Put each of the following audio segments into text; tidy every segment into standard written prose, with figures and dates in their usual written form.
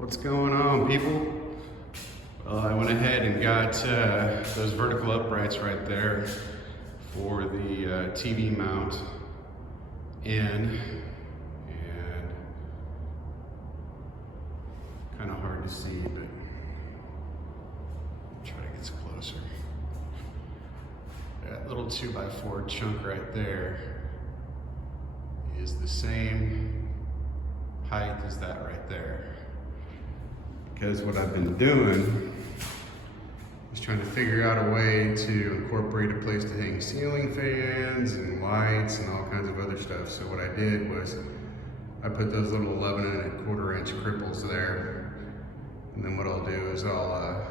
What's going on, people? Well, I went ahead and got those vertical uprights right there for the TV mount in, and kind of hard to see, but try to get closer. That little 2x4 chunk right there is the same height as that right there. Because what I've been doing is trying to figure out a way to incorporate a place to hang ceiling fans and lights and all kinds of other stuff. So what I did was I put those little 11¼ inch cripples there. And then what I'll do is I'll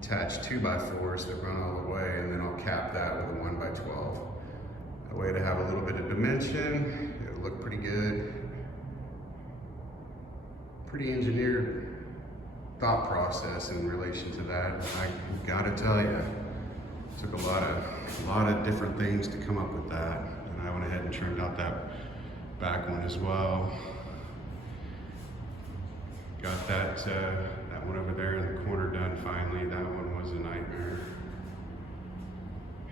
attach 2x4s that run all the way, and then I'll cap that with a 1x12. That way to have a little bit of dimension. It'll look pretty good. Pretty engineered thought process in relation to that. I gotta tell you, it took a lot of different things to come up with that, and I went ahead and trimmed out that back one as well. Got that one over there in the corner done finally. That one was a nightmare.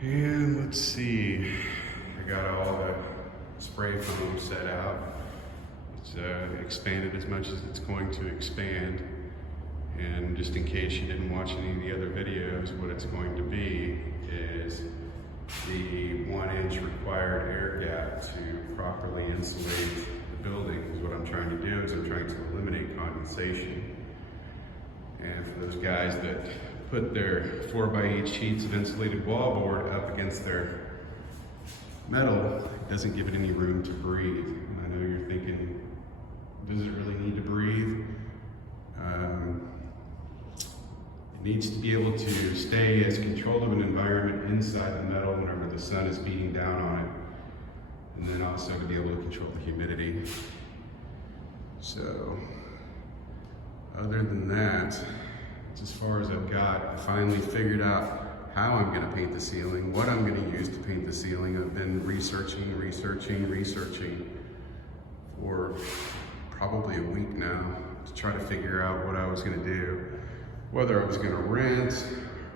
And let's see, I got all the spray foam set out. It's expanded as much as it's going to expand, and just in case you didn't watch any of the other videos, what it's going to be is the 1 inch required air gap to properly insulate the building. Is what I'm trying to do, is I'm trying to eliminate condensation. And for those guys that put their 4x8 sheets of insulated wallboard up against their metal, it doesn't give it any room to breathe. And I know you're thinking, does it really need to breathe? It needs to be able to stay as controlled of an environment inside the metal whenever the sun is beating down on it, and then also to be able to control the humidity. So, other than that, it's as far as I've got. I finally figured out how I'm gonna paint the ceiling, what I'm gonna use to paint the ceiling. I've been researching for probably a week now to try to figure out what I was gonna do, whether I was gonna rent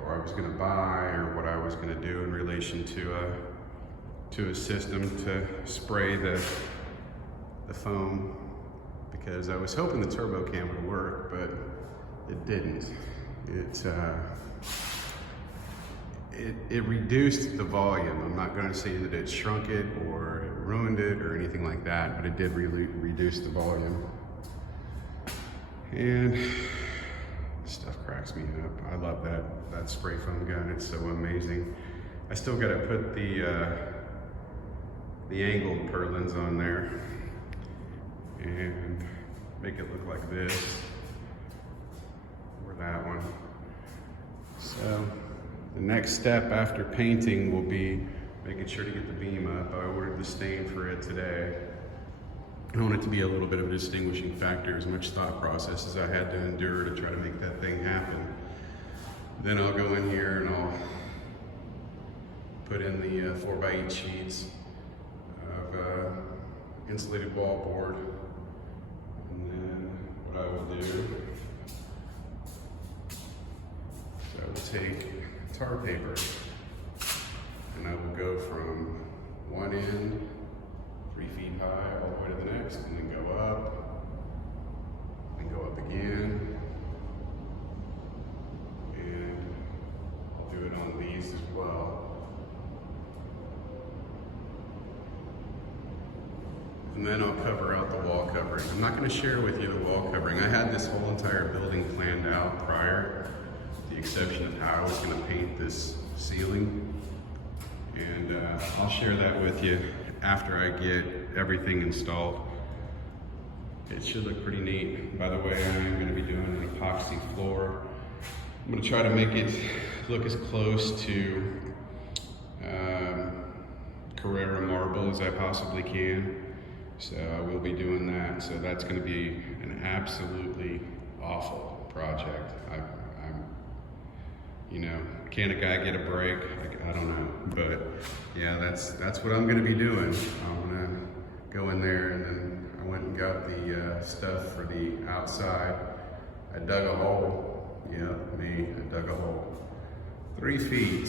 or I was gonna buy, or what I was gonna do in relation to a system to spray the foam, because I was hoping the TurboCam would work, but it didn't. It reduced the volume. I'm not gonna say that it shrunk it or it ruined it or anything like that, but it did really reduce the volume. And stuff cracks me up. I love that spray foam gun. It's so amazing. I still gotta put the angled purlins on there and make it look like this, or that one. So the next step after painting will be making sure to get the beam up. I ordered the stain for it today. I want it to be a little bit of a distinguishing factor, as much thought process as I had to endure to try to make that thing happen. Then I'll go in here and I'll put in the 4x8 sheets of insulated wallboard. And then what I will do is I will take tar paper, and I will go from one end 3 feet high all the way to the next, and then go up and go up again. And I'll do it on these as well. And then I'll cover out the wall covering. I'm not going to share with you the wall covering. I had this whole entire building planned out prior, with the exception of how I was going to paint this ceiling. And I'll share that with you after I get everything installed. It should look pretty neat. By the way, I'm going to be doing an epoxy floor. I'm going to try to make it look as close to Carrara marble as I possibly can. So I will be doing that. So that's going to be an absolutely awful project. I'm, you know, can a guy get a break? I don't know, but yeah, that's what I'm going to be doing. I'm going to go in there, and then I went and got the stuff for the outside. I dug a hole. Yeah, me, I dug a hole. 3 feet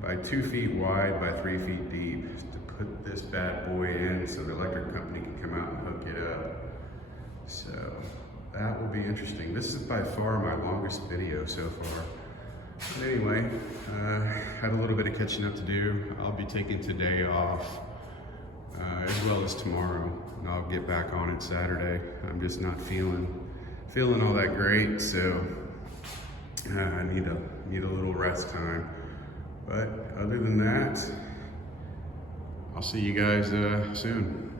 by 2 feet wide by 3 feet deep to put this bad boy in so the electric company can come out and hook it up. So that will be interesting. This is by far my longest video so far. But anyway, have a little bit of catching up to do. I'll be taking today off, as well as tomorrow, and I'll get back on it Saturday. I'm just not feeling all that great, so I need a little rest time. But other than that, I'll see you guys soon.